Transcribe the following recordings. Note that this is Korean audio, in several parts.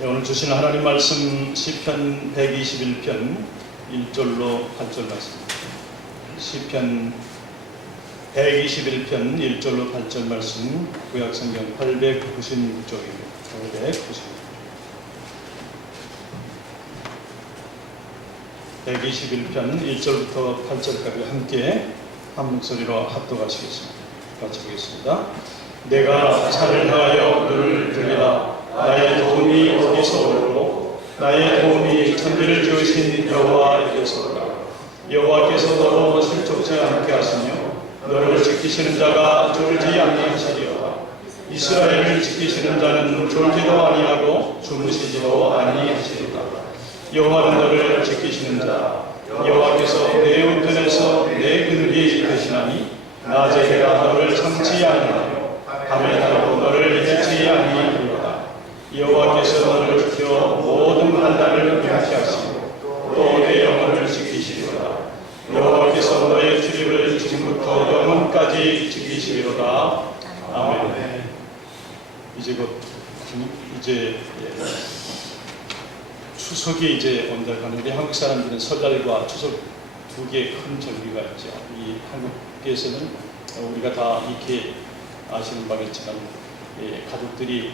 오늘 주신 하나님 말씀 시편 121편 1절로 8절 말씀입니다. 시편 121편 1절로 8절 말씀, 구약성경 896쪽입니다. 121편 1절부터 8절까지 함께 한 목소리로 합독하시겠습니다. 같이 보겠습니다. 내가 산을 향하여 눈을 들리라. 나의 도움이 어디서 오르고 나의 도움이 천지를 지으신 여호와에게서 오라. 여호와께서 너로 실족지 않게 하시며 너를 지키시는 자가 졸지 아니하시리로다. 이스라엘을 지키시는 자는 졸지도 아니하고 주무시지도 아니하시리로다. 여호와는 너를 지키시는 자, 여호와께서 내 우편에서 내 그늘이 되시나니 낮에 내가 너를 참지 아니하며 밤에 나도 너를 해치 아니하리로다. 여호와께서 너를 지켜 모든 환난을免케 하시고 또 내 영혼을 지키시리로다. 여호와께서 너의 출입을 지금부터 영원까지 지키시리로다. 아멘. 이제 추석이 이제 온다고 우리 한국 사람들은 설날과 추석 두 개의 큰 절기가 있죠. 이 한국에서는 우리가 다 이렇게 아시는 바겠지만 가족들이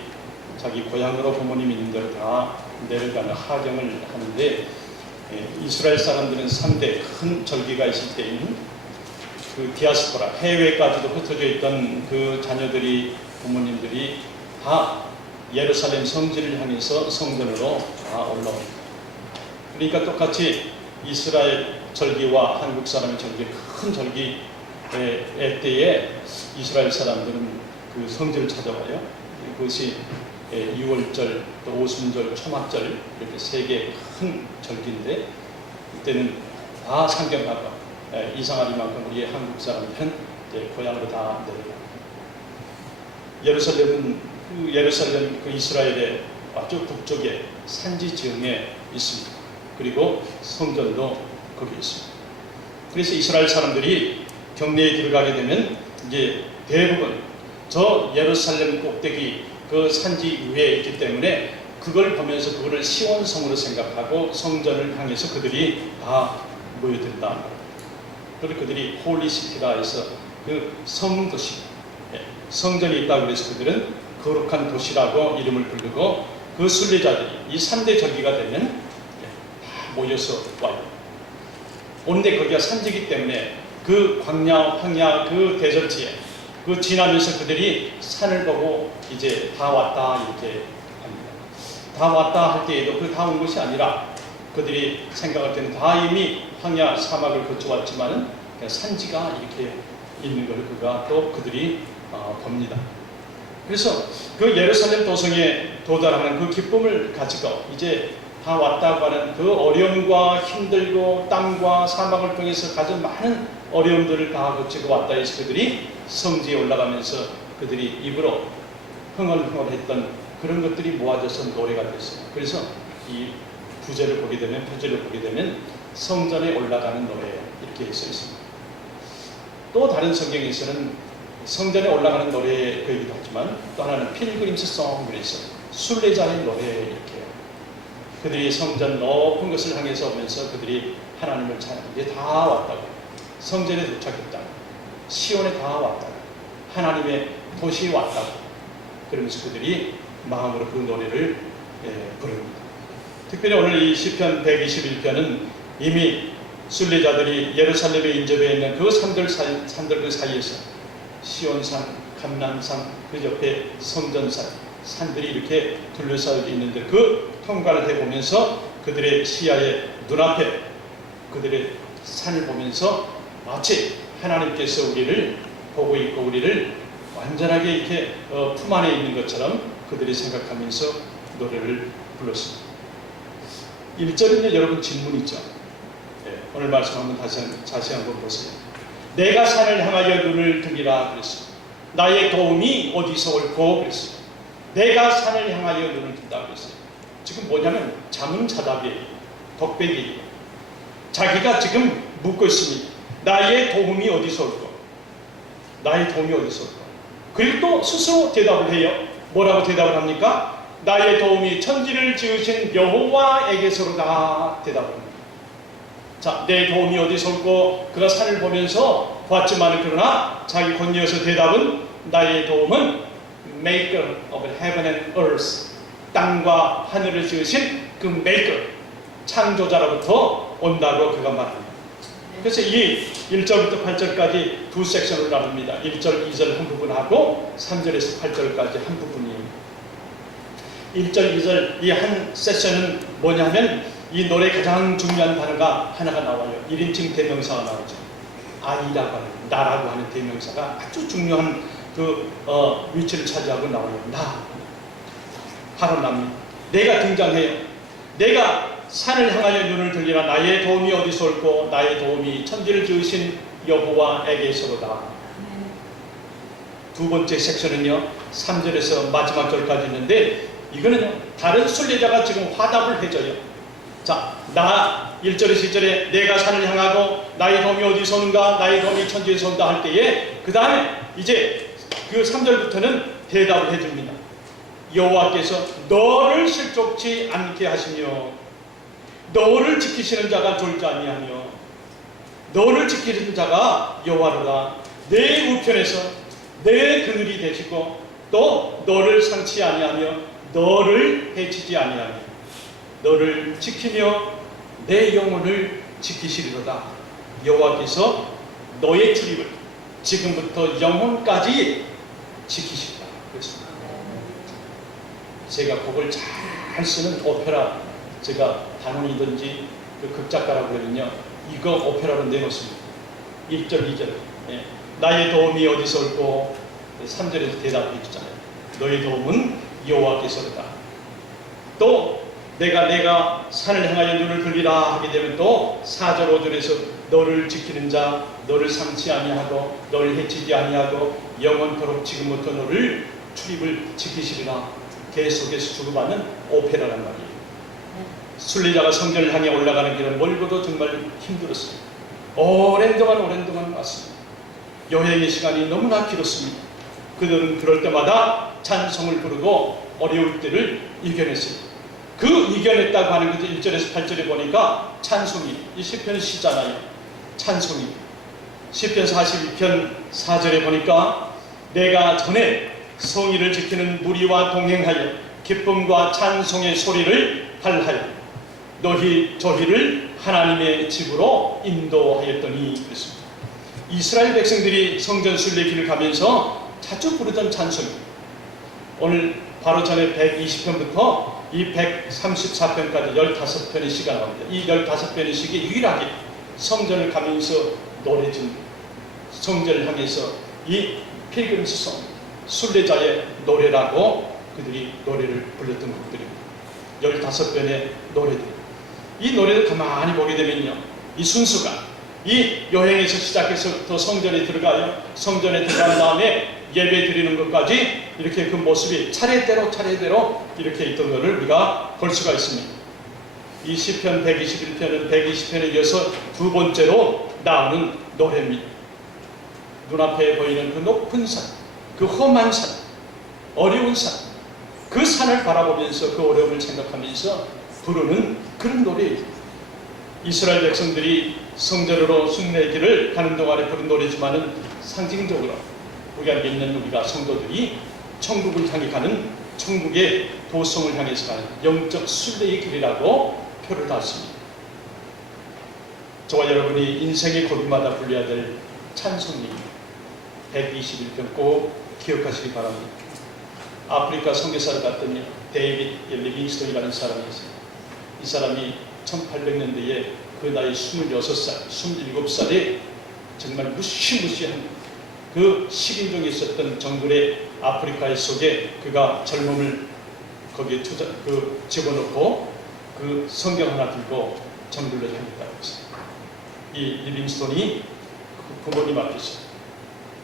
자기 고향으로 부모님 있는 데로 다 내려가는 하경을 하는데, 이스라엘 사람들은 3대 큰 절기가 있을 때에는 그 디아스포라, 해외까지도 흩어져 있던 그 자녀들이, 부모님들이 다 예루살렘 성지를 향해서 성전으로 다 올라옵니다. 그러니까 똑같이 이스라엘 절기와 한국 사람의 절기, 큰 절기 때에 이스라엘 사람들은 그 성전을 찾아와요. 그것이 6월절, 또 오순절, 초막절 이렇게 세 개 큰 절기인데, 이때는 다 상경하고 이상하리만큼 우리 한국 사람들은 고향으로 다 내려가요. 예루살렘은 그 이스라엘의 아주 북쪽에 산지 지형에 있습니다. 그리고 성전도 거기 있습니다. 그래서 이스라엘 사람들이 경내에 들어가게 되면 이제 대부분 저 예루살렘 꼭대기 그 산지 위에 있기 때문에 그걸 보면서 그거를 시온성으로 생각하고 성전을 향해서 그들이 다 모여든다. 그리고 그들이 홀리시티라 해서 그 성도시, 성전이 있다고 그래서 그들은 거룩한 도시라고 이름을 부르고, 그 순례자들이 이 3대 절기가 되면 다 모여서 와요. 온데 거기가 산지이기 때문에 그 광야, 황야, 그 대전지에 그 지나면서 그들이 산을 보고 이제 다 왔다 이렇게 합니다. 다 왔다 할 때에도 그 다 온 것이 아니라 그들이 생각할 때는 다 이미 황야 사막을 거쳐왔지만 산지가 이렇게 있는 걸 그들이 봅니다. 그래서 그 예루살렘 도성에 도달하는 그 기쁨을 가지고 이제 다 왔다고 하는 그 어려움과 힘들고 땀과 사막을 통해서 가진 많은 어려움들을 다 거치고 왔다 해서 그들이 성지에 올라가면서 그들이 입으로 흥얼흥얼했던 그런 것들이 모아져서 노래가 됐어요. 그래서 이 표제를 보게 되면 성전에 올라가는 노래 이렇게 써 있습니다. 또 다른 성경에서는 성전에 올라가는 노래의 거이기도 하지만 또 하나는 필그림스 송, 그래서 순례자의 노래 이렇게 그들이 성전 높은 것을 향해서 오면서 그들이 하나님을 찬양하고 이제 다 왔다고, 성전에 도착했다고, 시온에 다 왔다고, 하나님의 도시에 왔다고 그러면서 그들이 마음으로 그 노래를 부릅니다. 특별히 오늘 이 시편 121편은 이미 순례자들이 예루살렘에 인접해 있는 그 산들 그 사이에서 시온산, 감람산, 그 옆에 성전산, 산들이 이렇게 둘러싸여 있는데 그 통과를 해보면서 그들의 시야의 눈앞에 그들의 산을 보면서 마치 하나님께서 우리를 보고 있고 우리를 완전하게 이렇게 품 안에 있는 것처럼 그들이 생각하면서 노래를 불렀습니다. 1절은요, 여러분 질문이죠. 오늘 말씀 한번 다시 한번 보세요. 내가 산을 향하여 눈을 들이라 그랬습니다. 나의 도움이 어디서 올고 그랬습니다. 내가 산을 향하여 눈을 든다 그랬어요. 지금 뭐냐면 자문자답이에요. 독백이에요. 자기가 지금 묻고 있습니다. 나의 도움이 어디서 올고, 나의 도움이 어디서 올고. 그리고 또 스스로 대답을 해요. 뭐라고 대답을 합니까? 나의 도움이 천지를 지으신 여호와에게서로다 대답합니다. 자, 내 도움이 어디서 올고 그가 산을 보면서 보았지만 그러나 자기 권리에서 대답은 나의 도움은 Maker of heaven and earth, 땅과 하늘을 지으신 그 Maker, 창조자로부터 온다고 그가 말합니다. 그래서 이 1절부터 8절까지 두 섹션을 나눕니다. 1절, 2절 한 부분하고 3절에서 8절까지 한 부분이에요. 1절, 2절 이 한 세션은 뭐냐면 이 노래의 가장 중요한 단어가 하나가 나와요. 1인칭 대명사가 나오죠. I라고 하는, 나라고 하는 대명사가 아주 중요한 위치를 차지하고 나와요. 나. 바로 납니다. 내가 등장해요. 내가 산을 향하여 눈을 들리라. 나의 도움이 어디서 올고 나의 도움이 천지를 지으신 여호와에게서로다. 두 번째 섹션은요 3절에서 마지막 절까지 있는데 이거는요 다른 순례자가 지금 화답을 해줘요. 자, 나 1절에서 2절에 내가 산을 향하고 나의 도움이 어디서 오는가, 나의 도움이 천지에서 온다 할 때에 그 다음에 이제 그 3절부터는 대답을 해줍니다. 여호와께서 너를 실족치 않게 하시며 너를 지키시는 자가 졸지 아니하며 너를 지키는 자가 여호와로다. 내 우편에서 내 그늘이 되시고 또 너를 상치 아니하며 너를 해치지 아니하며 너를 지키며 내 영혼을 지키시리로다. 여호와께서 너의 출입을 지금부터 영혼까지 지키시리라. 그렇습니다. 제가 곡을 잘 쓰는 오페라, 제가 단원이든지 그 극작가라고 하면요 이거 오페라로 내놓습니다. 1절, 2절 예. 나의 도움이 어디서 올고 3절에서 대답해 주잖아요. 너의 도움은 여호와께서로다. 또 내가 산을 향하여 눈을 들리라 하게 되면 또 4절, 5절에서 너를 지키는 자, 너를 상치 아니하고 너를 해치지 아니하고 영원토록 지금부터 너를 출입을 지키시리라. 계속해서 주고받는 오페라란 말이에요. 순례자가 성전을 향해 올라가는 길은 멀고도 정말 힘들었습니다. 오랜 동안 왔습니다. 여행의 시간이 너무나 길었습니다. 그들은 그럴 때마다 찬송을 부르고 어려울 때를 이겨냈습니다. 그 이겨냈다고 하는 것도 1절에서 8절에 보니까 찬송이, 이 시편 시잖아요. 찬송이. 시편 42편 4절에 보니까 내가 전에 성의를 지키는 무리와 동행하여 기쁨과 찬송의 소리를 발하여 너희 저희를 하나님의 집으로 인도하였더니 그랬습니다. 이스라엘 백성들이 성전 순례길을 가면서 자주 부르던 찬송이 오늘 바로 전에 120편부터 이 134편까지 15편의 시가 나옵니다. 이 15편의 시기 유일하게 성전을 가면서 노래 진 성전을 향해서 이 필그림스송 순례자의 노래라고 그들이 노래를 불렀던 곡들입니다. 15편의 노래들. 이 노래를 가만히 보게 되면요 이 순수가 이 여행에서 시작해서부터 성전에 들어가요. 성전에 들어간 다음에 예배 드리는 것까지 이렇게 그 모습이 차례대로 이렇게 있던 것을 우리가 볼 수가 있습니다. 이 시편 121편은 120편에 이어서 두 번째로 나오는 노래입니다. 눈앞에 보이는 그 높은 산, 그 험한 산, 어려운 산, 그 산을 바라보면서 그 어려움을 생각하면서 부르는 그런 노래예요. 이스라엘 백성들이 성전으로 순례길을 가는 동안에 부른 노래지만은 상징적으로 우리가 믿는 우리가 성도들이 천국을 향해 가는 천국의 도성을 향해서 가는 영적 순례의 길이라고 표를 놨습니다. 저와 여러분이 인생의 고비마다 불러야 될 찬송입니다. 121편 꼭 기억하시기 바랍니다. 아프리카 선교사를 갔더니 데이빗 리빙스턴이라는 사람이 있어요. 이 사람이 1800년대에 그 나이 26살, 27살에 정말 무시무시한 그 식인종이 있었던 정글의 아프리카 속에 그가 젊음을 거기에 집어넣고 그 성경 하나 들고 정글로 향했다고 했어요. 이 리빙스턴이 그 부모님 앞에서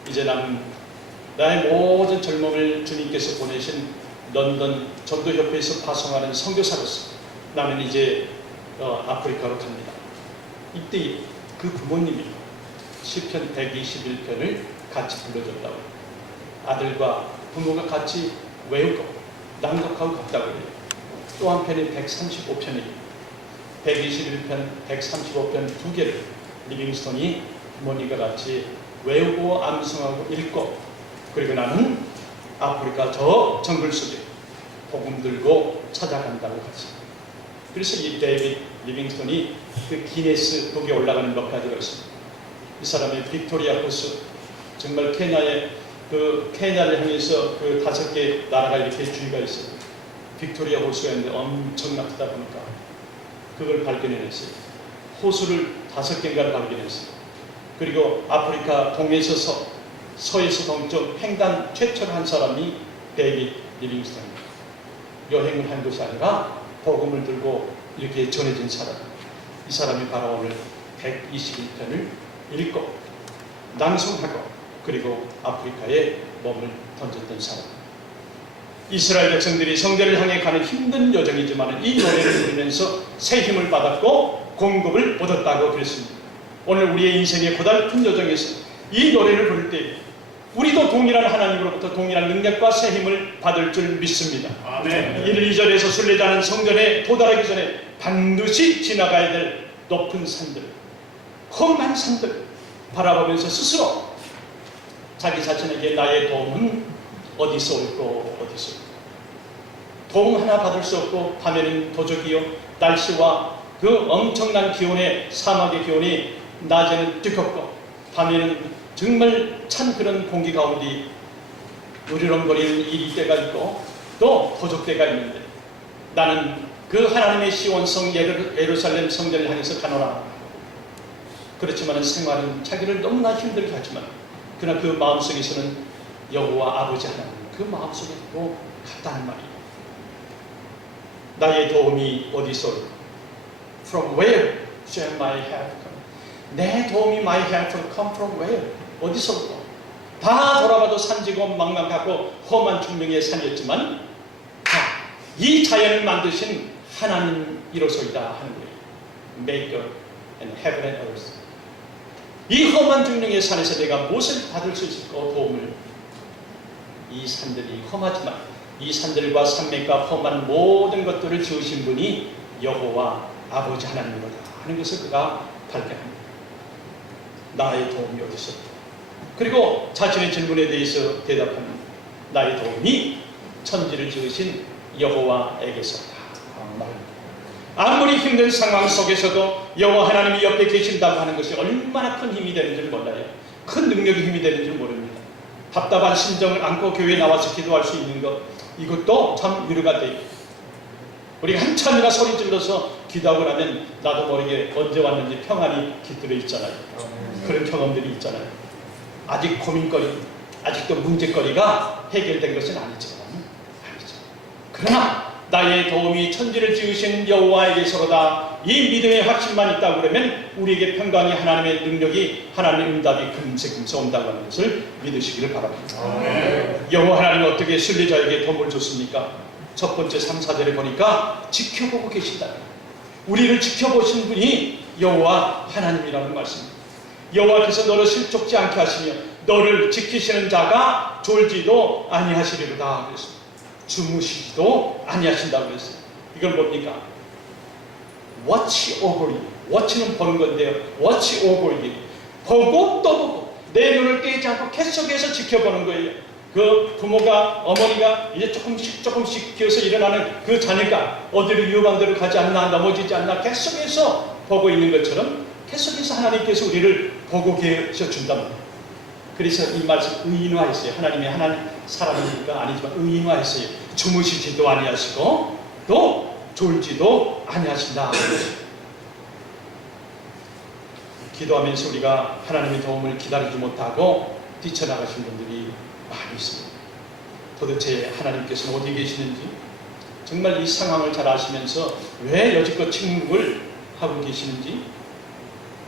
이제 나는 나의 모든 젊음을 주님께서 보내신 런던 전도협회에서 파송하는 선교사로서 나는 이제 아프리카로 갑니다. 이때 그 부모님이 시편 121편을 같이 불러줬다고 아들과 부모가 같이 외우고 낭독하고 같다고 해요. 또 한편이 135편이에요. 121편, 135편 두 개를 리빙스톤이 부모님과 같이 외우고 암송하고 읽고, 그리고 나는 아프리카 저 정글 속에 복음 들고 찾아간다고 하지. 그래서 이 데이빗 리빙스톤이 그 기네스 북에 올라가는 몇 가지가 있습니다. 이 사람의 빅토리아 호수, 정말 케냐의 그 케냐를 향해서 그 5개 나라가 이렇게 주위가 있어요. 빅토리아 호수가 있는데 엄청 크다 보니까 그걸 발견해냈어요. 호수를 5개인가를 발견했어요. 그리고 아프리카 동에서 서에서 동쪽 횡단 최초로 한 사람이 데이빗 리빙스톤입니다. 여행을 한 것이 아니라 복음을 들고 이렇게 전해진 사람. 이 사람이 바로 오늘 121편을 읽고 낭송하고 그리고 아프리카에 몸을 던졌던 사람. 이스라엘 백성들이 성전을 향해 가는 힘든 여정이지만 이 노래를 부르면서 새 힘을 받았고 공급을 얻었다고 그랬습니다. 오늘 우리의 인생의 고달픈 여정에서 이 노래를 부를 때 우리도 동일한 하나님으로부터 동일한 능력과 새 힘을 받을 줄 믿습니다. 아멘. 1, 2절에서 순례자는 성전에 도달하기 전에 반드시 지나가야 될 높은 산들, 험한 산들 바라보면서 스스로 자기 자신에게 나의 도움은 어디서 올고 어디서 올고, 도움 하나 받을 수 없고 밤에는 도적이요 날씨와 그 엄청난 기온의 사막의 기온이 낮에는 뜨겁고 밤에는 정말 찬 그런 공기 가운데 으르렁거리는 이리때가 있고 또 도적때가 있는데 나는 그 하나님의 시온성 예루살렘 성전을 향해서 가노라. 그렇지만 생활은 자기를 너무나 힘들게 하지만 그러나 그 마음속에서는 여호와 아버지 하나님 그 마음속에 또 같다는 말이에요. 나의 도움이 어디서 올까? From where shall my help come? 내 도움이 my help come from where? 어디서부터? 다 돌아봐도 산지고 막막하고 험한 중명의 산이었지만 이 자연을 만드신 하나님이로소이다 하는 거예요. Maker and heaven and earth. 이 험한 중명의 산에서 내가 무엇을 받을 수 있을까? 도움을. 이 산들이 험하지만 이 산들과 산맥과 험한 모든 것들을 지으신 분이 여호와 아버지 하나님이로다 하는 것을 그가 발견합니다. 나의 도움이 어디서? 그리고 자신의 질문에 대해서 대답합니다. 나의 도움이 천지를 지으신 여호와에게서다. 아무리 힘든 상황 속에서도 여호와 하나님이 옆에 계신다고 하는 것이 얼마나 큰 힘이 되는 줄 몰라요. 큰 능력이 힘이 되는 줄 모릅니다. 답답한 심정을 안고 교회에 나와서 기도할 수 있는 것, 이것도 참 위로가 돼요. 우리가 한참이나 소리 질러서 기도하고 나면 나도 모르게 언제 왔는지 평안이 깃들어 있잖아요. 그런 경험들이 있잖아요. 아직 고민거리, 아직도 문제거리가 해결된 것은 아니지만 그러나 나의 도움이 천지를 지으신 여호와에게서로다. 이 믿음의 확신만 있다고 그러면 우리에게 평강이 하나님의 능력이 하나님의 응답이 금세 온다고 하는 것을 믿으시기를 바랍니다. 여호와 하나님은 어떻게 순례자에게 도움을 줬습니까? 첫 번째 3, 4절에 보니까 지켜보고 계신다. 우리를 지켜보신 분이 여호와 하나님이라는 말씀입니다. 여호와께서 너를 실족지 않게 하시며 너를 지키시는 자가 졸지도 아니하시리로다 그랬습니다. 주무시지도 아니하신다고 그랬어요. 이건 뭡니까? Watch over you. Watch는 보는 건데요. Watch over you. 보고 또 보고 내 눈을 떼지 않고 계속해서 지켜보는 거예요. 그 부모가 어머니가 이제 조금씩 기어서 일어나는 그 자녀가 어디를 위험한 데로 가지 않나 넘어지지 않나 계속해서 보고 있는 것처럼 계속해서 하나님께서 우리를 보고 계셔준답니다. 그래서 이 말씀 의인화했어요. 하나님이 하나님 사람이니까 아니지만 의인화했어요. 주무시지도 아니하시고 또 졸지도 아니하신다. 기도하면서 우리가 하나님의 도움을 기다리지 못하고 뛰쳐나가신 분들이 많이 있습니다. 도대체 하나님께서는 어디 계시는지 정말 이 상황을 잘 아시면서 왜 여지껏 침묵을 하고 계시는지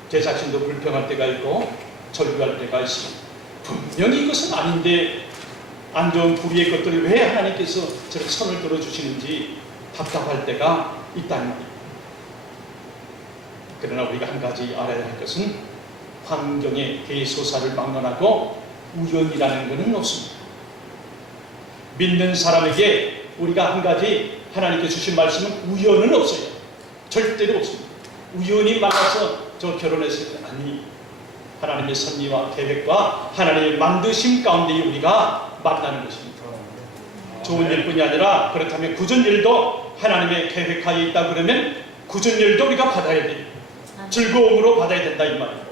제 자신도 불평할 때가 있고 절규할 때가 있습니다. 분명히 이것은 아닌데 안 좋은 불의의 것들을 왜 하나님께서 저렇게 손을 들어주시는지 답답할 때가 있다는 말입니다. 그러나 우리가 한 가지 알아야 할 것은 환경의 대소사를 막론하고 우연이라는 것은 없습니다. 믿는 사람에게 우리가 한 가지 하나님께 주신 말씀은 우연은 없어요. 절대로 없습니다. 우연히 만나서 저 결혼했을 때 아니, 하나님의 섭리와 계획과 하나님의 만드심 가운데 우리가 만나는 것입니다. 좋은 일뿐이 아니라 그렇다면 굳은 일도 하나님의 계획하에 있다 그러면 굳은 일도 우리가 받아야 돼요. 즐거움으로 받아야 된다 이 말이에요.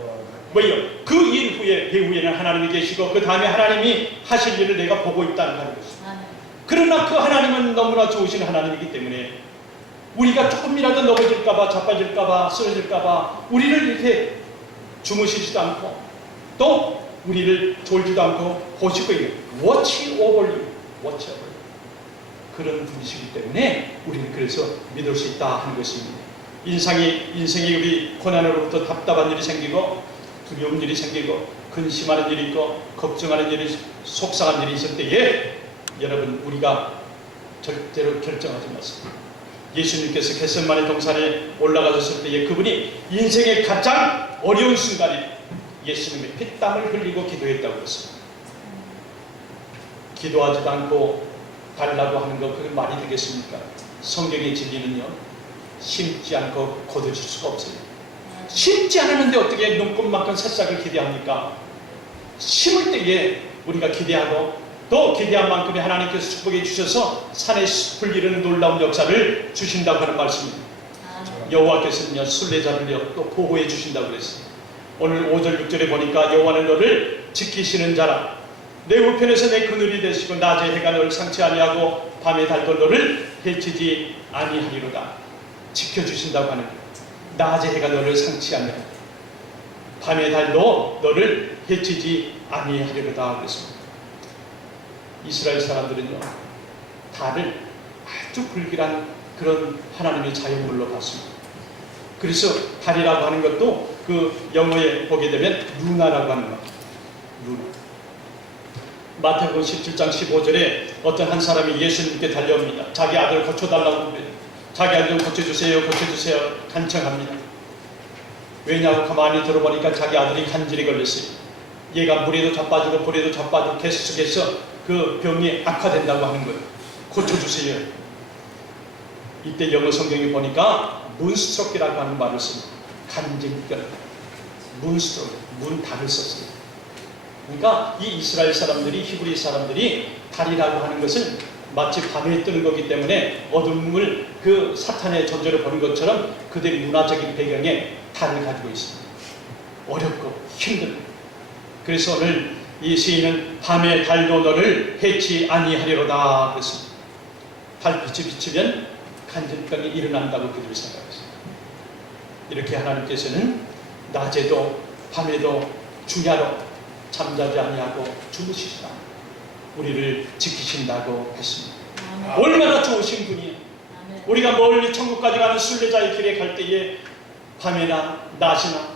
왜요? 그 일 후에 배후에는 하나님이 계시고 그 다음에 하나님이 하실 일을 내가 보고 있다는 것입니다. 그러나 그 하나님은 너무나 좋으신 하나님이기 때문에 우리가 조금이라도 넘어질까봐 자빠질까봐 쓰러질까봐 우리를 이렇게 주무시지도 않고 또 우리를 졸지도 않고 보시고 있는 watch over you, watch over you. 그런 분이시기 때문에 우리는 그래서 믿을 수 있다 하는 것입니다. 인생이 우리 고난으로부터 답답한 일이 생기고 두려운 일이 생기고 근심하는 일이 있고 걱정하는 일이 속상한 일이 있을 때에 여러분 우리가 절대로 결정하지 마세요. 예수님께서 겟세마네 동산에 올라가셨을 때에 그분이 인생의 가장 어려운 순간에 예수님의 피땀을 흘리고 기도했다고 했습니다. 기도하지도 않고 달라고 하는 거 그게 말이 되겠습니까? 성경의 진리는요 심지 않고 거두실 수가 없어요. 심지 않았는데 어떻게 눈꽃만큼 새싹을 기대합니까? 심을 때에 우리가 기대하고 또 기대한 만큼의 하나님께서 축복해 주셔서 산에 숲을 이루는 놀라운 역사를 주신다고 하는 말씀입니다. 여호와께서는요 순례자를요 또 보호해 주신다고 그랬어요. 오늘 5절 6절에 보니까 여호와는 너를 지키시는 자라 내 우편에서 내 그늘이 되시고 낮에 해가 너를 상치 아니하고 밤에 달도 너를 해치지 아니하리로다. 지켜주신다고 하는 거예요. 낮에 해가 너를 상치 아니하고 밤에 달도 너를 해치지 아니하리로다 그랬습니다. 이스라엘 사람들은요 달을 아주 불길한 그런 하나님의 자연물로 봤습니다. 그래서 달이라고 하는 것도 그 영어에 보게 되면 루나라고 하는 것. 루나. 마태복음 17장 15절에 어떤 한 사람이 예수님께 달려옵니다. 자기 아들 고쳐달라고 그래요. 자기 아들 좀 고쳐주세요, 고쳐주세요 간청합니다. 왜냐하고 가만히 들어보니까 자기 아들이 간질이 걸렸어요. 얘가 물에도 자빠지고 불에도 자빠지고 계속해서 그 병이 악화된다고 하는 거예요. 고쳐주세요. 이때 영어 성경에 보니까 문스트로크라고 하는 말을 씁니다. 간질병, 문스트로크, 문달을 썼어요. 그러니까 이 이스라엘 사람들이 히브리 사람들이 달이라고 하는 것은 마치 밤에 뜨는 거기 때문에 어둠을 그 사탄의 존재로 보는 것처럼 그들의 문화적인 배경에 달을 가지고 있습니다. 어렵고 힘들고 그래서 오늘 이 시인은 밤에 달도 너를 해치 아니하리로다 그랬습니다. 달빛이 비치면 간질병이 일어난다고 그들이 생각했습니다. 이렇게 하나님께서는 낮에도 밤에도 주야로 잠자지 아니하고 주무시지도 않고 우리를 지키신다고 했습니다. 얼마나 좋으신 분이에요. 우리가 멀리 천국까지 가는 순례자의 길에 갈 때에 밤이나 낮이나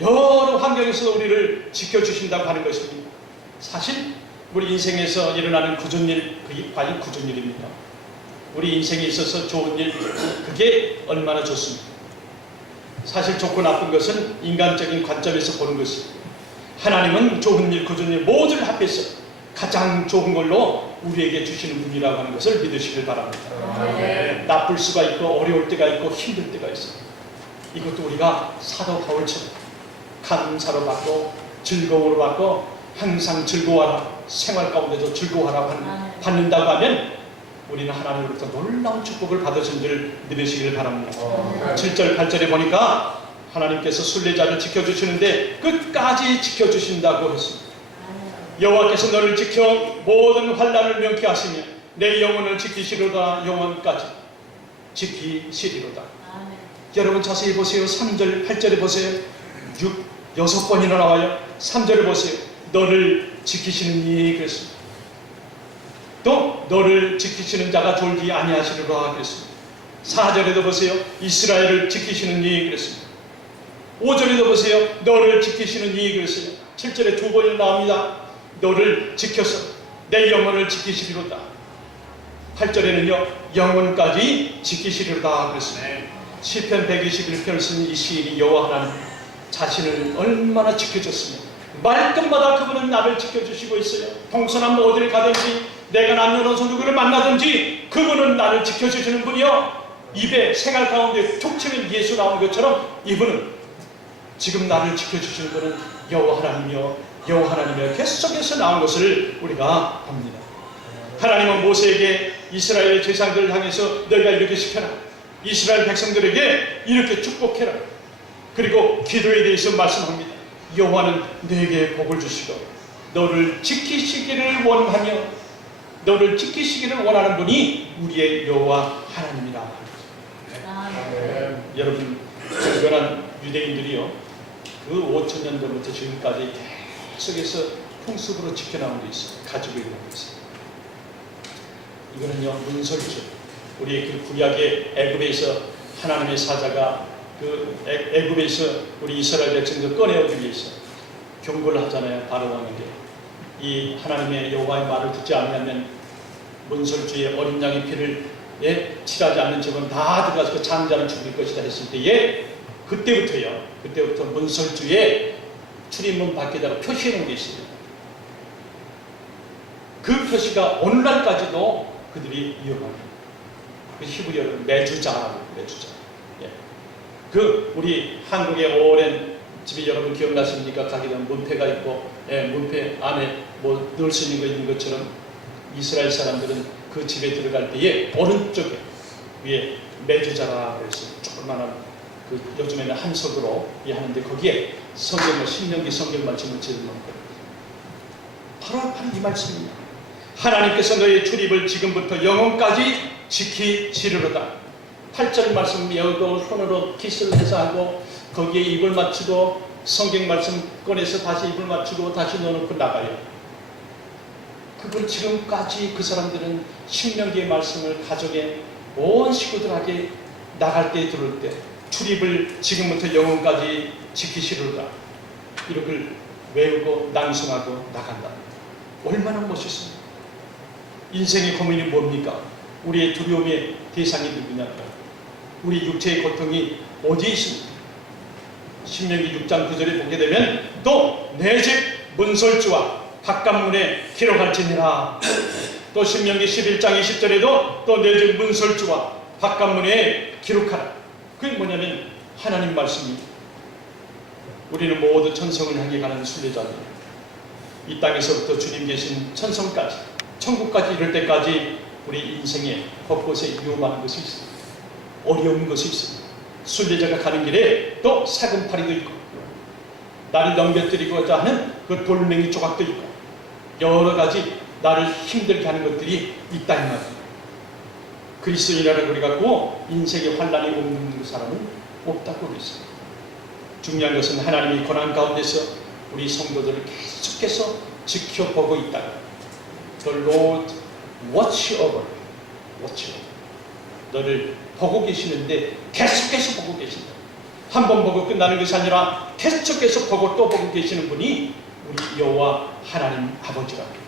여러 환경에서 우리를 지켜주신다고 하는 것입니다. 사실 우리 인생에서 일어나는 굳은 일, 그게 과연 굳은 일입니다. 우리 인생에 있어서 좋은 일, 그게 얼마나 좋습니까? 사실 좋고 나쁜 것은 인간적인 관점에서 보는 것입니다. 하나님은 좋은 일, 굳은 일 모두를 합해서 가장 좋은 걸로 우리에게 주시는 분이라고 하는 것을 믿으시길 바랍니다. 네. 나쁠 수가 있고 어려울 때가 있고 힘들 때가 있어요. 이것도 우리가 사도 바울처럼 감사로 받고 즐거움으로 받고 항상 즐거워하라, 생활 가운데도 즐거워하라고 받는다고 하면 우리는 하나님으로부터 놀라운 축복을 받으신 줄 믿으시길 바랍니다. 7절 8절에 보니까 하나님께서 순례자를 지켜주시는데 끝까지 지켜주신다고 했습니다. 여호와께서 너를 지켜 모든 환난을 명케 하시며 내 영혼을 지키시리로다. 영원까지 지키시리로다. 여러분 자세히 보세요. 3절 8절에 보세요. 6번이나 나와요. 3절에 보세요. 너를 지키시는 이 그랬습니다. 또 너를 지키시는 자가 졸지 아니하시리로다 그랬습니다. 4절에도 보세요. 이스라엘을 지키시는 이 그랬습니다. 5절에도 보세요. 너를 지키시는 이 그랬어요. 7절에 2번이 나옵니다. 너를 지켜서 내 영혼을 지키시리로다. 8절에는요. 영혼까지 지키시리로다 그랬습니다. 시편 121편을 쓴 이 시인이 여호와 하나님 자신을 얼마나 지켜줬으며 말끝마다 그분은 나를 지켜주시고 있어요. 동서남북 어디를 가든지 내가 남녀노소 누구를 만나든지 그분은 나를 지켜주시는 분이요. 입에 생활 가운데 툭 치면 예수 나오는 것처럼 이분은 지금 나를 지켜주시는 분은 여호와 하나님이요, 여호와 하나님이요 계속해서 나온 것을 우리가 봅니다. 하나님은 모세에게 이스라엘 제사장들을 향해서 너희가 이렇게 시켜라, 이스라엘 백성들에게 이렇게 축복해라, 그리고 기도에 대해서 말씀합니다. 여호와는 너에게 복을 주시고 너를 지키시기를 원하며, 너를 지키시기를 원하는 분이 우리의 여호와 하나님이라. 여러분, 불변한 유대인들이요, 그 5,000년 전부터 지금까지 계속해서 풍습으로 지켜나온 게 있어요. 가지고 있는 게 있어요. 이거는요, 문설주. 우리 그 구약의 애굽에서 하나님의 사자가 그 애굽에서 우리 이스라엘 백성들 꺼내오기 위해서 경고를 하잖아요. 바로 왕에게. 이 하나님의 여호와의 말을 듣지 않으면 문설주의 어린 양의 피를 칠하지 않는 적은 다 들어가서 그 장자는 죽일 것이다 했을 때에 그때부터 문설주의 출입문 밖에다가 표시해 놓은 게 있어요. 그 표시가 오늘날까지도 그들이 이어갑니다. 그 히브리어로 매주자라고, 매주자. 예. 그 우리 한국의 오랜 집에 여러분 기억나십니까? 가게 되면 문패가 있고, 예, 문패 안에 뭐 넣을 수 있는 거 있는 것처럼 이스라엘 사람들은 그 집에 들어갈 때에 오른쪽에 위에 매주자라고 해서 조그마한 그 요즘에는 한석으로 하는데 거기에 성경을 신명기 성경 말씀을 지어놓은 거예요. 바로 이 말씀입니다. 하나님께서 너의 출입을 지금부터 영원까지 지키시리로다. 8절 말씀 여도 손으로 키스를 해서 하고 거기에 입을 맞추고 성경 말씀 꺼내서 다시 입을 맞추고 다시 넣어놓고 나가요. 그걸 지금까지 그 사람들은 신명기의 말씀을 가족의 온 식구들에게 나갈 때 들을 때 출입을 지금부터 영원까지 지키시리로다. 이렇게 외우고 낭송하고 나간다. 얼마나 멋있습니까? 인생의 고민이 뭡니까? 우리의 두려움의 대상이 누구냐까? 우리 육체의 고통이 어디에 있습니까? 신명기 6장 9절에 보게 되면 또 내 집 문설주와 바깥문에 기록할지니라. 또 신명기 11장 20절에도 또 내 집 문설주와 바깥문에 기록하라. 그게 뭐냐면 하나님 말씀이 우리는 모두 천성을 향해 가는 순례자입니다. 이 땅에서부터 주님 계신 천성까지 천국까지 이를 때까지 우리 인생에 곳곳에 위험한 것이 있습니다. 어려운 것이 있습니다. 순례자가 가는 길에 또 사금파리도 있고 나를 넘겨뜨리고자 하는 그 돌멩이 조각도 있고 여러 가지 나를 힘들게 하는 것들이 있다 이 말입니다. 그리스도인이라는 우리 갖고 인생의 환란이 없는 사람은 없다고 그랬습니다. 중요한 것은 하나님이 고난 가운데서 우리 성도들을 계속해서 지켜보고 있다가 The Lord watch over, watch over. 너를 보고 계시는데 계속해서 보고 계신다. 한 번 보고 끝나는 것이 아니라 계속해서 보고 또 보고 계시는 분이 우리 여호와 하나님 아버지랍니다.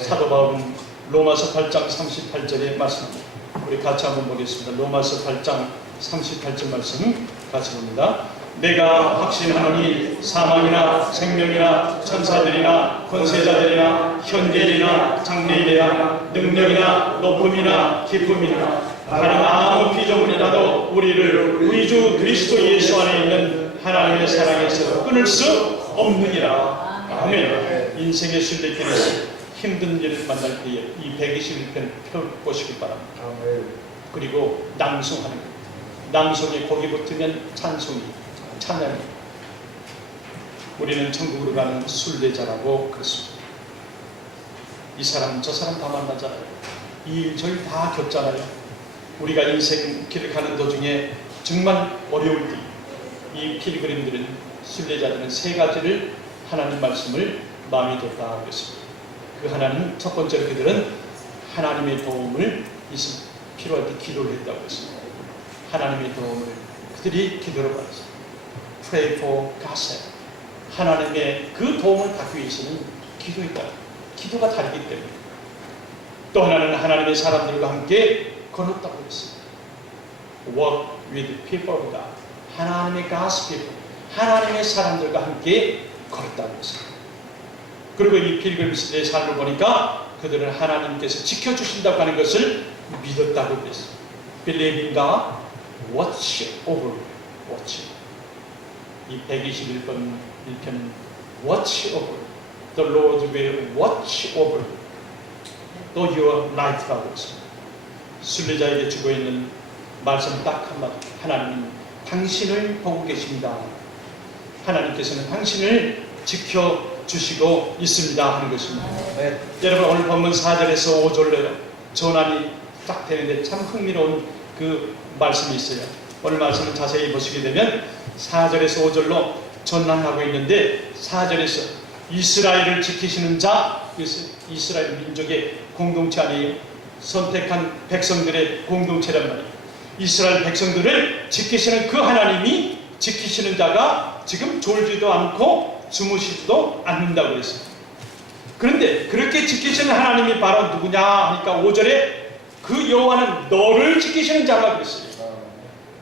사도 바울은 로마서 8장 38절에 말씀합니다. 우리 같이 한번 보겠습니다. 로마서 8장 38절 말씀 같이 봅니다. 내가 확신하노니 사망이나 생명이나 천사들이나 권세자들이나 현재이나 장래이나 능력이나 높음이나 기쁨이나 다른 아무 피조물이라도 우리를 우리 주 그리스도 예수 안에 있는 하나님의 사랑에서 끊을 수 없느니라. 아멘. 인생의 순례길에서 힘든 일을 만날 때에 이 121편 펴보시기 바랍니다. 그리고 낭송하는 것. 낭송에 거기 붙으면 찬송이, 찬양이. 우리는 천국으로 가는 순례자라고 그랬습니다. 이 사람 저 사람 다 만나잖아요. 이 일 저일 다 겪잖아요. 우리가 인생 길을 가는 도중에 정말 어려울 때 이 필그림들은, 순례자들은 세 가지를 하나님 말씀을 마음에 뒀다 그랬습니다. 그 하나는 첫 번째로 그들은 하나님의 도움을 필요할 때 기도를 했다고 했습니다. 하나님의 도움을 그들이 기도를 받았습니다. Pray for God's help. 하나님의 그 도움을 받기 위해서는 기도이다. 기도가 다르기 때문에. 또 하나는 하나님의 사람들과 함께 걸었다고 했습니다. Walk with people of God. 하나님의 God's people. 하나님의 사람들과 함께 걸었다고 했습니다. 그리고 이 필그림스의 삶을 보니까 그들은 하나님께서 지켜주신다고 하는 것을 믿었다고 그랬어요. Believe in God, watch over, watch. 이 121번 1편 watch over. The Lord will watch over 또 your life라고 했습니다. 순례자에게 주고 있는 말씀 딱 한마디. 하나님 당신을 보고 계십니다. 하나님께서는 당신을 지켜주시고 있습니다 하는 것입니다. 네. 여러분 오늘 본문 4절에서 5절로 전환이 딱 되는데 참 흥미로운 그 말씀이 있어요. 오늘 말씀을 자세히 보시게 되면 4절에서 5절로 전환하고 있는데 4절에서 이스라엘을 지키시는 자, 이스라엘 민족의 공동체 아니에요. 선택한 백성들의 공동체란 말이에요. 이스라엘 백성들을 지키시는 그 하나님이 지키시는 자가 지금 졸지도 않고 주무시지도 않는다고 했어요. 그런데 그렇게 지키시는 하나님이 바로 누구냐 하니까 5절에 그 여호와는 너를 지키시는 자라고 그랬어요.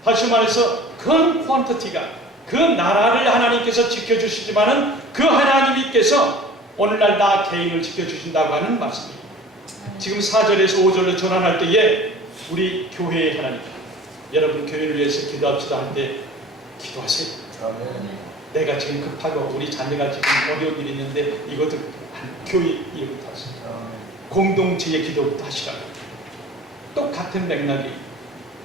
다시 말해서 큰 퀀티티가 그 나라를 하나님께서 지켜주시지만은 그 하나님께서 오늘날 나 개인을 지켜주신다고 하는 말씀입니다. 지금 4절에서 5절로 전환할 때에 우리 교회의 하나님, 여러분 교회를 위해서 기도합시다 할 때 기도하세요. 내가 지금 급하고 우리 자녀가 지금 어려운 일이 있는데 이것도 교회 이름부터 하세요. 공동체의 기도부터 하시라고. 똑같은 맥락이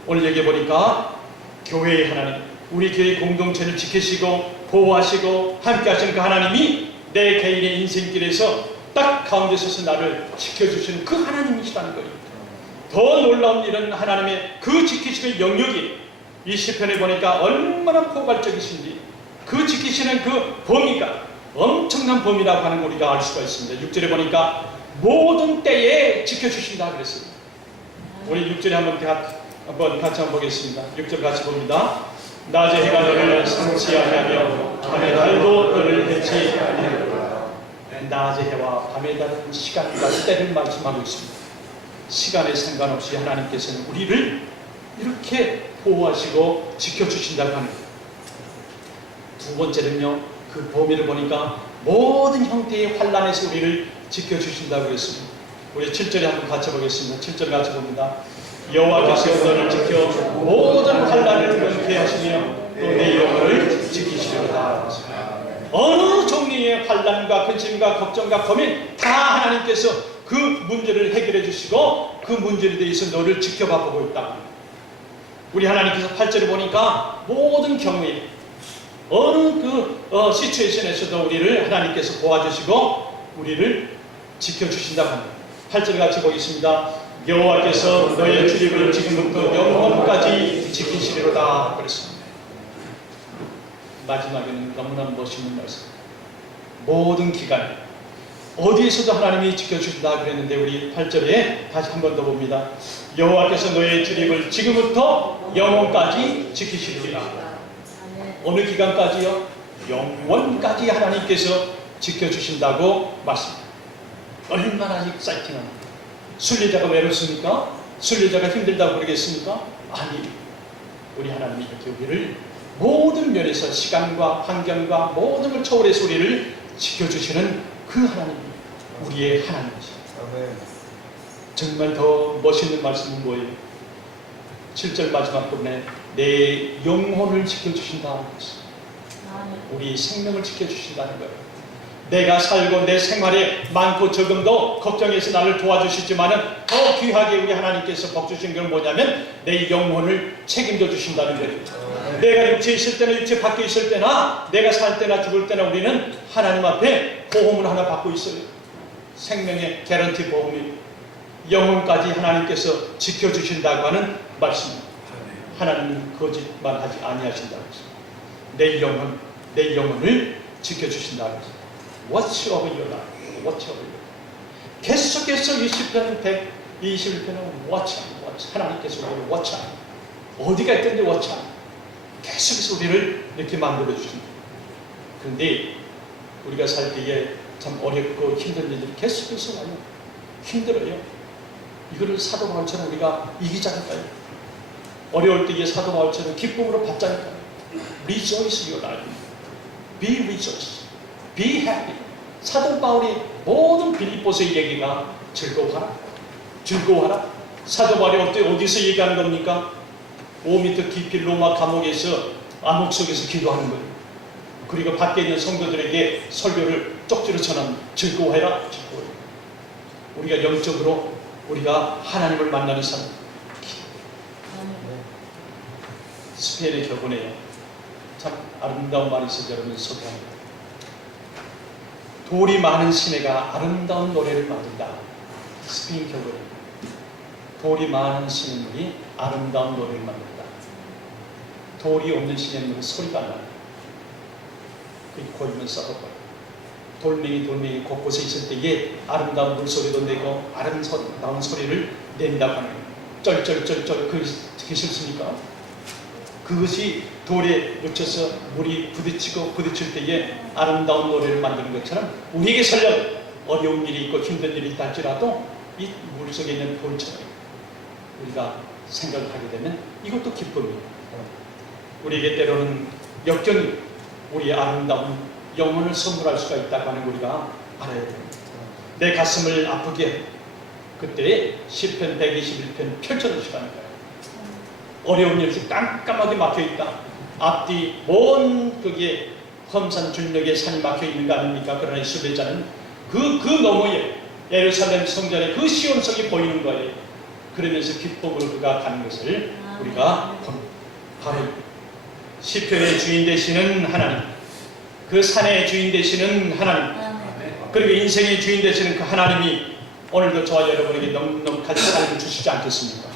오늘 얘기해 보니까 교회의 하나님, 우리 교회 공동체를 지키시고 보호하시고 함께 하시는 그 하나님이 내 개인의 인생길에서 딱 가운데 서서 나를 지켜주시는 그 하나님이시라는 거예요. 더 놀라운 일은 하나님의 그 지키시는 영역이 이 시편에 보니까 얼마나 포괄적이신지 그 지키시는 그 범위가 엄청난 범위라고 하는 걸 우리가 알 수가 있습니다. 6절에 보니까 모든 때에 지켜주신다 그랬습니다. 우리 6절에 한번 같이 한번 보겠습니다. 6절 같이 봅니다. 낮에 해가 너를 상시하며 밤에 달도 너를 해치 아니하리라. 낮의 해와 밤에 다른 시간과 때를 말씀하고 있습니다. 시간에 상관없이 하나님께서는 우리를 이렇게 보호하시고 지켜주신다고 합니다. 두 번째는요, 그 범위를 보니까 모든 형태의 환난에서 우리를 지켜주신다고 했습니다. 우리 7절에 한번 같이 보겠습니다. 7절 같이 봅니다. 여호와께서 너를 지켜 모든 환난을 면케 하시며 또 내 영혼을 지키시리로다. 어느 종류의 환난과 근심과 걱정과 고민 다 하나님께서 그 문제를 해결해 주시고 그 문제에 대해서 너를 지켜봐 보고 있다. 우리 하나님께서 8절에 보니까 모든 경우에 어느 그 시츄에이션에서도 우리를 하나님께서 도와주시고 우리를 지켜주신다고 합니다. 8절 같이 보겠습니다. 여호와께서 너의 출입을 지금부터 영원까지 지키시리로다 그랬습니다. 마지막에는 너무나 멋있는 말씀. 모든 기간 어디에서도 하나님이 지켜주신다 그랬는데 우리 8절에 다시 한 번 더 봅니다. 여호와께서 너의 출입을 지금부터 영원까지 지키시리라. 어느 기간까지요? 영원까지 하나님께서 지켜주신다고 말씀합니다. 얼마나 익사이팅한. 순례자가 외롭습니까? 순례자가 힘들다고 그러겠습니까? 아니, 우리 하나님이 이렇게 우리를 모든 면에서 시간과 환경과 모든 걸 초월해서 우리를 지켜주시는 그 하나님, 우리의 하나님이죠. 정말 더 멋있는 말씀은 뭐예요? 7절 마지막 부분에 내 영혼을 지켜주신다는 것입니다. 우리 생명을 지켜주신다는 거예요. 내가 살고 내 생활에 많고 적음도 걱정해서 나를 도와주시지만은 더 귀하게 우리 하나님께서 복 주신 건 뭐냐면 내 영혼을 책임져 주신다는 거예요. 내가 육체에 있을 때나 육체 밖에 있을 때나 내가 살 때나 죽을 때나 우리는 하나님 앞에 보험을 하나 받고 있어요. 생명의 개런티 보험이 영혼까지 하나님께서 지켜주신다고 하는 말씀입니다. 하나님은 거짓말하지 아니하신다고 했습니다. 내 영혼을 지켜주신다고 했습니다. Watch over your life. Watch over your life. 계속해서 20편 121편은 watch. 하나님께서 우리를 watch. 어디가 있든지 watch. 계속해서 우리를 이렇게 만들어 주십니다. 그런데 우리가 살 때에 참 어렵고 힘든 일들이 계속해서 와요. 힘들어요. 이거를 사도 바울처럼 우리가 이기지 않을까요? 어려울 때에 사도 바울처럼 기쁨으로 받지 않을까요? Rejoice your life. Be rejoice. Be happy. 사도 바울이 모든 빌립보서의 얘기가 즐거워하라. 즐거워하라. 사도 바울이 어디서 얘기하는 겁니까? 5m 깊이 로마 감옥에서 암흑 속에서 기도하는 거예요. 그리고 밖에 있는 성도들에게 설교를 쪽지로 전하는 즐거워해라, 즐거워해. 우리가 영적으로 우리가 하나님을 만나는 삶. 스페인의 격언에요. 참 아름다운 말이 있어서 여러분 소개합니다. 돌이 많은 시내가 아름다운 노래를 만든다. 스페인 격언이에요. 돌이 많은 시냇물이 아름다운 노래를 만든다. 돌이 없는 시냇물은 소리가 안 나요. 고이면 썩어버려. 돌멩이 곳곳에 있을 때에 아름다운 물소리도 내고 아름다운 소리를 낸다고 하는 거예요. 쩔쩔쩔쩔. 그게 싫습니까? 그것이 돌에 묻혀서 물이 부딪힐 때에 아름다운 노래를 만드는 것처럼 우리에게 설령 어려운 일이 있고 힘든 일이 있다 할지라도 이 물속에 있는 돌처럼 우리가 생각을 하게 되면 이것도 기쁨이에요. 우리에게 때로는 역경이 우리의 아름다운 영혼을 선물할 수가 있다고 하는 우리가 알아야 됩니다. 내 가슴을 아프게 그때 시편 121편 펼쳐놓으시라는 거예요. 어려운 일이 깜깜하게 막혀있다. 앞뒤 먼 그게 험산 줄력에 산이 막혀있는 거 아닙니까? 그러나 이 순례자는 그 너머에 예루살렘 성전의 그 시온성이 보이는 거예요. 그러면서 기쁨으로 그가 가는 것을 우리가 바로 시편의 주인 되시는 하나님, 그 산의 주인 되시는 하나님, 그리고 인생의 주인 되시는 그 하나님이 오늘도 저와 여러분에게 넉넉한 삶을 주시지 않겠습니까?